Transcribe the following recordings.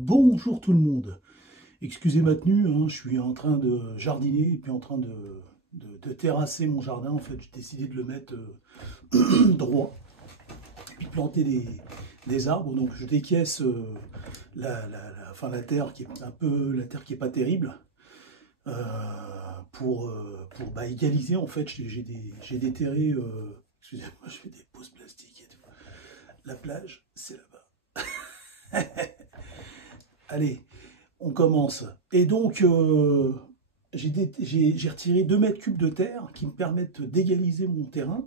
Bonjour tout le monde. Excusez ma tenue, hein, je suis en train de jardiner et puis en train de terrasser mon jardin. En fait, j'ai décidé de le mettre droit et puis de planter des arbres. Donc je décaisse la terre qui est un peu la terre qui est pas terrible euh, pour égaliser. En fait, j'ai déterré. Excusez-moi, je fais des pauses plastiques et tout. La plage, c'est là-bas. Allez, on commence. Et donc, j'ai retiré 2 mètres cubes de terre qui me permettent d'égaliser mon terrain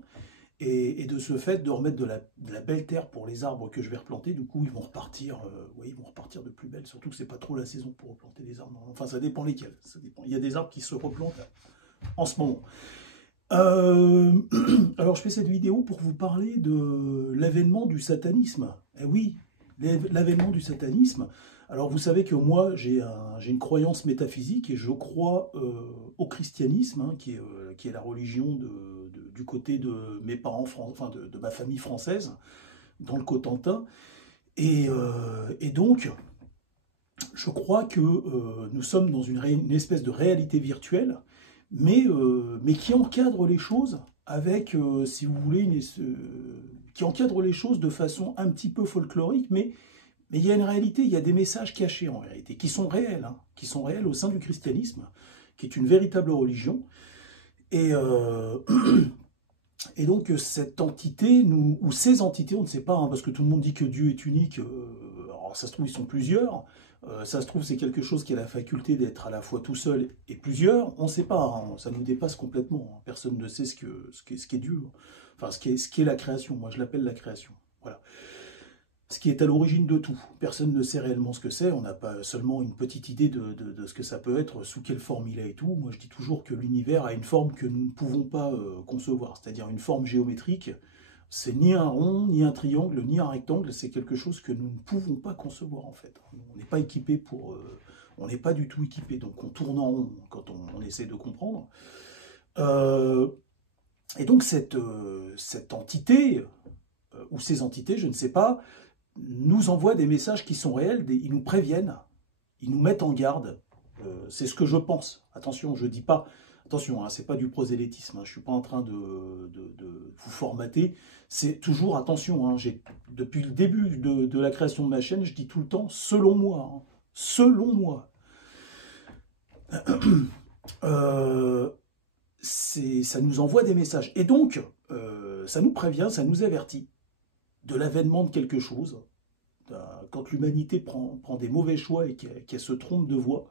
et de ce fait de remettre de la belle terre pour les arbres que je vais replanter. Du coup, ils vont repartir, ils vont repartir de plus belle. Surtout que c'est pas trop la saison pour replanter des arbres. Enfin, ça dépend lesquels. Ça dépend. Il y a des arbres qui se replantent en ce moment. Alors, je fais cette vidéo pour vous parler de l'avènement du satanisme. Eh oui, l'avènement du satanisme. Alors, vous savez que moi, j'ai une croyance métaphysique et je crois au christianisme, hein, qui est la religion du côté de mes parents, enfin de ma famille française, dans le Cotentin. Et donc, je crois que nous sommes dans une espèce de réalité virtuelle, mais qui encadre les choses avec, si vous voulez, qui encadre les choses de façon un petit peu folklorique, mais il y a une réalité, il y a des messages cachés en réalité, qui sont réels, hein, qui sont réels au sein du christianisme, qui est une véritable religion. Et, et donc cette entité, ou ces entités, on ne sait pas, hein, parce que tout le monde dit que Dieu est unique, alors ça se trouve ils sont plusieurs, ça se trouve c'est quelque chose qui a la faculté d'être à la fois tout seul et plusieurs, on ne sait pas, hein, ça nous dépasse complètement, hein, personne ne sait ce qu'est Dieu, enfin ce qu'est la création, moi je l'appelle la création, voilà. Ce qui est à l'origine de tout. Personne ne sait réellement ce que c'est, on n'a pas seulement une petite idée de ce que ça peut être, sous quelle forme il a et tout. Moi je dis toujours que l'univers a une forme que nous ne pouvons pas concevoir, c'est-à-dire une forme géométrique. C'est ni un rond, ni un triangle, ni un rectangle, c'est quelque chose que nous ne pouvons pas concevoir en fait. On n'est pas équipé pour... on n'est pas du tout équipé, donc on tourne en rond quand on essaie de comprendre. Et donc cette entité, ou ces entités, je ne sais pas, nous envoient des messages qui sont réels, ils nous préviennent, ils nous mettent en garde. C'est ce que je pense. Attention, je dis pas, attention, hein, c'est pas du prosélytisme, hein, je suis pas en train de vous formater. C'est toujours, attention, hein, depuis le début de la création de ma chaîne, je dis tout le temps, selon moi, hein, selon moi. Ça nous envoie des messages. Et donc, ça nous prévient, ça nous avertit de l'avènement de quelque chose. Quand l'humanité prend des mauvais choix et qu'elle se trompe de voie,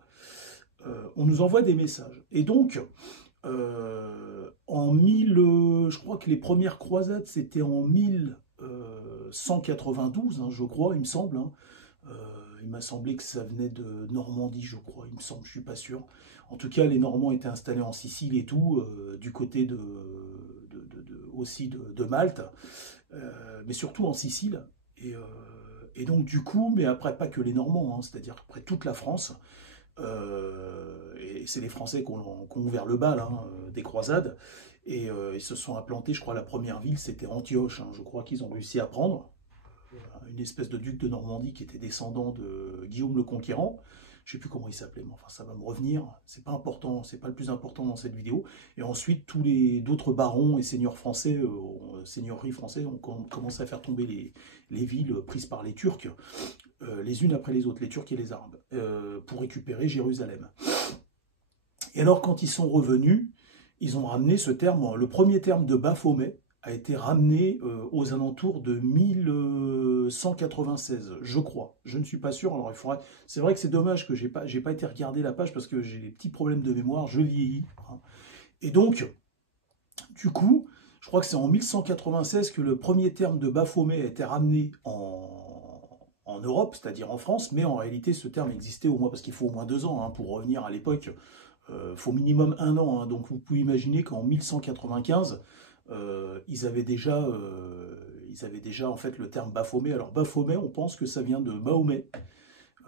on nous envoie des messages. Et donc, je crois que les premières croisades, c'était en 1192, hein, je crois, il me semble. Hein. Il m'a semblé que ça venait de Normandie, je crois, il me semble, je ne suis pas sûr. En tout cas, les Normands étaient installés en Sicile et tout, du côté aussi de Malte, mais surtout en Sicile. Et donc du coup, mais après pas que les Normands, hein, c'est-à-dire après toute la France, et c'est les Français qui ont ouvert le bal, hein, des croisades, et ils se sont implantés, je crois la première ville c'était Antioche, hein, je crois qu'ils ont réussi à prendre, une espèce de duc de Normandie qui était descendant de Guillaume le Conquérant. Je ne sais plus comment il s'appelait, mais enfin ça va me revenir, c'est pas important, c'est pas le plus important dans cette vidéo. Et ensuite, d'autres barons et seigneurs français, seigneuries françaises, ont commencé à faire tomber les villes prises par les Turcs, les unes après les autres, les Turcs et les Arabes, pour récupérer Jérusalem. Et alors, quand ils sont revenus, ils ont ramené ce terme, le premier terme de Baphomet a été ramené aux alentours de 1196, je crois. Je ne suis pas sûr, alors il faudrait... C'est vrai que c'est dommage que j'ai pas été regarder la page parce que j'ai des petits problèmes de mémoire, je vieillis. Hein. Et donc, du coup, je crois que c'est en 1196 que le premier terme de Baphomet a été ramené en Europe, c'est-à-dire en France, mais en réalité ce terme existait au moins, parce qu'il faut au moins 2 ans hein, pour revenir à l'époque, faut minimum 1 an, hein, donc vous pouvez imaginer qu'en 1195, ils avaient déjà en fait le terme Baphomet. Alors Baphomet, on pense que ça vient de Mahomet,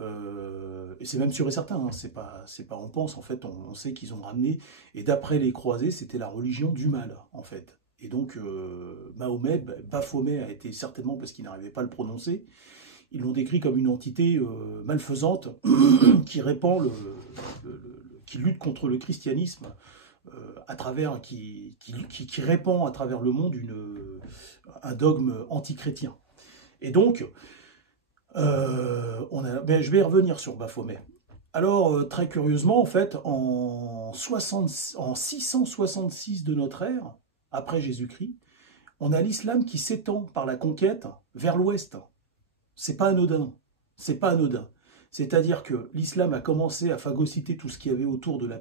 et c'est même sûr et certain, hein, c'est pas on pense, en fait on sait qu'ils ont ramené, et d'après les croisés, c'était la religion du mal, en fait. Et donc Mahomet, Baphomet a été certainement parce qu'il n'arrivait pas à le prononcer, ils l'ont décrit comme une entité malfaisante qui répand qui lutte contre le christianisme à travers, qui répand à travers le monde un dogme antichrétien. Et donc, je vais y revenir sur Baphomet. Alors, très curieusement, en fait, en 666 de notre ère, après Jésus-Christ, on a l'islam qui s'étend par la conquête vers l'ouest. C'est pas anodin. C'est pas anodin. C'est-à-dire que l'islam a commencé à phagocyter tout ce qu'il y avait autour de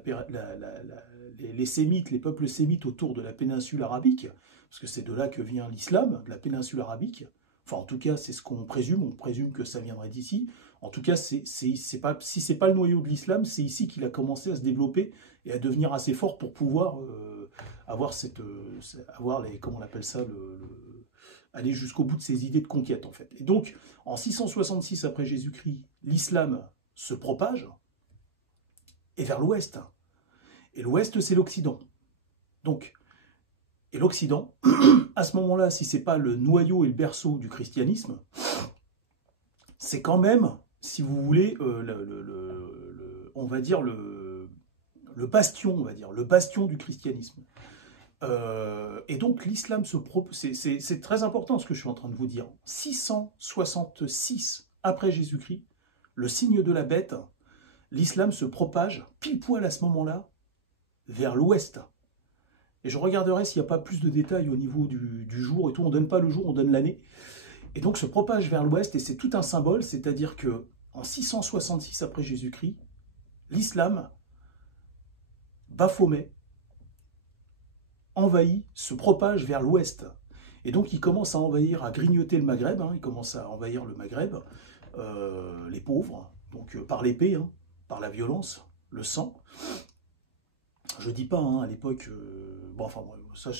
les Sémites, les peuples sémites autour de la péninsule arabique, parce que c'est de là que vient l'islam, de la péninsule arabique. Enfin, en tout cas, c'est ce qu'on présume. On présume que ça viendrait d'ici. En tout cas, si c'est pas le noyau de l'islam, c'est ici qu'il a commencé à se développer et à devenir assez fort pour pouvoir avoir comment on appelle ça, aller jusqu'au bout de ses idées de conquête, en fait. Et donc, en 666 après Jésus-Christ, l'islam se propage et vers l'ouest. Et l'ouest, c'est l'Occident. Donc, et l'Occident, à ce moment-là, si c'est pas le noyau et le berceau du christianisme, c'est quand même, si vous voulez, on va dire le bastion, le bastion du christianisme. Et donc l'islam c'est très important ce que je suis en train de vous dire. 666 après Jésus-Christ, le signe de la bête, l'islam se propage pile poil à ce moment-là vers l'ouest. Et je regarderai s'il n'y a pas plus de détails au niveau du jour et tout. On ne donne pas le jour, on donne l'année. Et donc se propage vers l'ouest, et c'est tout un symbole, c'est-à-dire que en 666 après Jésus-Christ, l'islam, Baphomet, envahit, se propage vers l'ouest. Et donc il commence à envahir, à grignoter le Maghreb, il commence à envahir le Maghreb, les pauvres, donc par l'épée, par la violence, le sang. Je dis pas, à l'époque, bon, enfin, ça,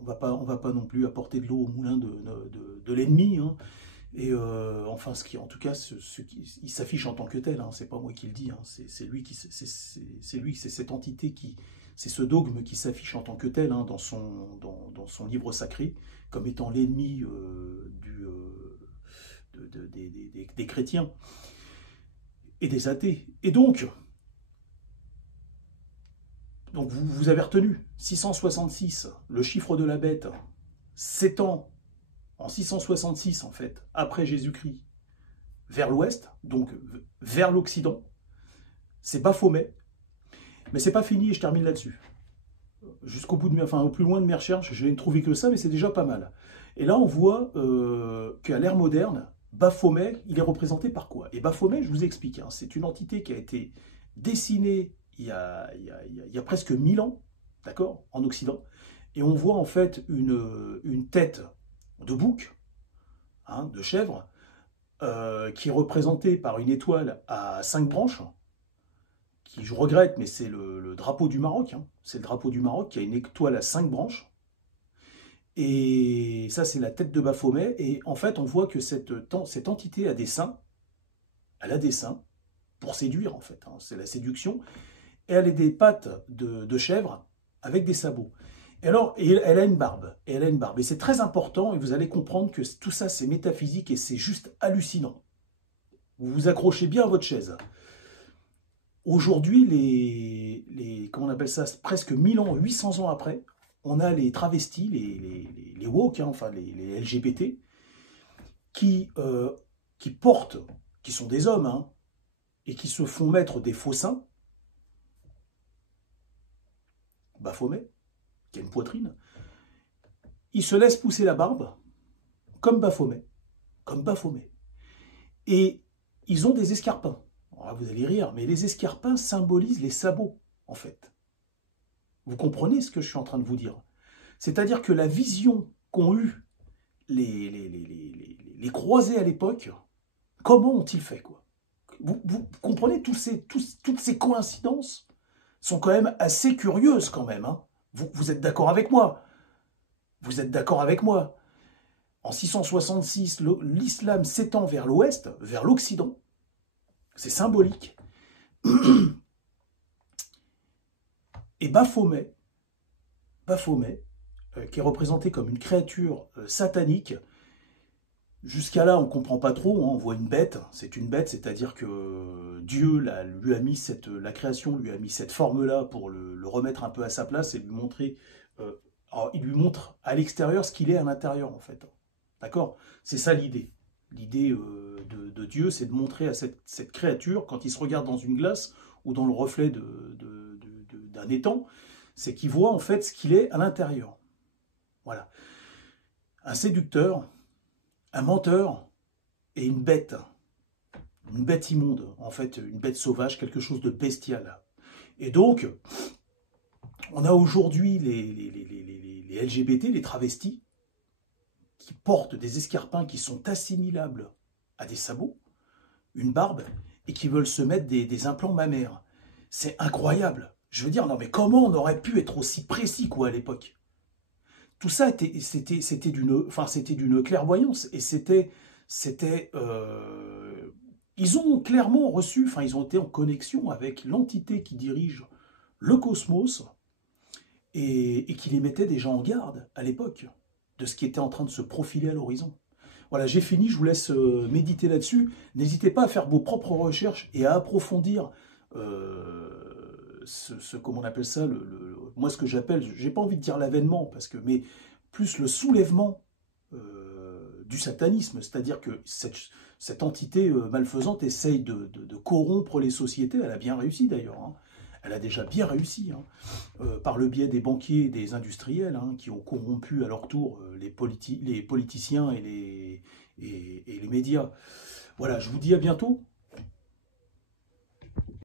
on va pas non plus apporter de l'eau au moulin de l'ennemi, et enfin, en tout cas, il s'affiche en tant que tel, c'est pas moi qui le dis, c'est lui, c'est cette entité c'est ce dogme qui s'affiche en tant que tel dans son livre sacré, comme étant l'ennemi des chrétiens et des athées. Et donc vous avez retenu, 666, le chiffre de la bête, s'étend en 666, en fait, après Jésus-Christ, vers l'ouest, donc vers l'Occident. C'est Baphomet. Mais c'est pas fini et je termine là-dessus. Jusqu'au bout au plus loin de mes recherches, je n'ai trouvé que ça, mais c'est déjà pas mal. Et là, on voit qu'à l'ère moderne, Baphomet, il est représenté par quoi? Et Baphomet, je vous explique, c'est une entité qui a été dessinée il y a presque 1000 ans, d'accord, en Occident. Et on voit en fait une tête de bouc, de chèvre, qui est représentée par une étoile à 5 branches, qui, je regrette, mais c'est le drapeau du Maroc. C'est le drapeau du Maroc qui a une étoile à 5 branches. Et ça, c'est la tête de Baphomet. Et en fait, on voit que cette entité a des seins. Elle a des seins pour séduire, en fait. C'est la séduction. Et elle a des pattes de chèvre avec des sabots. Et alors, elle a une barbe. Et elle a une barbe. Et c'est très important. Et vous allez comprendre que tout ça, c'est métaphysique et c'est juste hallucinant. Vous vous accrochez bien à votre chaise. Aujourd'hui, comment on appelle ça, presque 1000 ans, 800 ans après, on a les travestis, les woke, enfin les LGBT, qui portent, qui sont des hommes, et qui se font mettre des faux seins. Baphomet, qui a une poitrine. Ils se laissent pousser la barbe, comme Baphomet. Et ils ont des escarpins. Alors là, vous allez rire, mais les escarpins symbolisent les sabots, en fait. Vous comprenez ce que je suis en train de vous dire? C'est-à-dire que la vision qu'ont eue les croisés à l'époque, comment ont-ils fait, quoi? Vous comprenez, toutes ces coïncidences sont quand même assez curieuses, quand même. Vous êtes d'accord avec moi? Vous êtes d'accord avec moi? En 666, l'islam s'étend vers l'ouest, vers l'Occident. C'est symbolique. Et Baphomet, qui est représenté comme une créature satanique, Jusqu'à là, on ne comprend pas trop, hein, on voit une bête, c'est une bête, c'est-à-dire que Dieu lui a mis la création lui a mis cette forme-là pour le remettre un peu à sa place et lui montrer, euh, alors, il lui montre à l'extérieur ce qu'il est à l'intérieur en fait. D'accord? C'est ça l'idée. L'idée de Dieu, c'est de montrer à cette créature, quand il se regarde dans une glace ou dans le reflet d'un étang, c'est qu'il voit en fait ce qu'il est à l'intérieur. Voilà. Un séducteur, un menteur et une bête immonde, en fait, une bête sauvage, quelque chose de bestial. Et donc, on a aujourd'hui les LGBT, les travestis, qui portent des escarpins qui sont assimilables à des sabots, une barbe, et qui veulent se mettre des implants mammaires. C'est incroyable. Je veux dire, non mais comment on aurait pu être aussi précis quoi à l'époque? Tout ça c'était d'une clairvoyance et ils ont clairement reçu, enfin ils ont été en connexion avec l'entité qui dirige le cosmos et qui les mettait déjà en garde à l'époque de ce qui était en train de se profiler à l'horizon. Voilà, j'ai fini, je vous laisse méditer là-dessus. N'hésitez pas à faire vos propres recherches et à approfondir comment on appelle ça, moi ce que j'appelle, j'ai pas envie de dire l'avènement, mais plus le soulèvement du satanisme, c'est-à-dire que cette entité malfaisante essaye de corrompre les sociétés, elle a bien réussi d'ailleurs, hein. Elle a déjà bien réussi, hein, par le biais des banquiers et des industriels, hein, qui ont corrompu à leur tour les politiciens et les médias. Voilà, je vous dis à bientôt.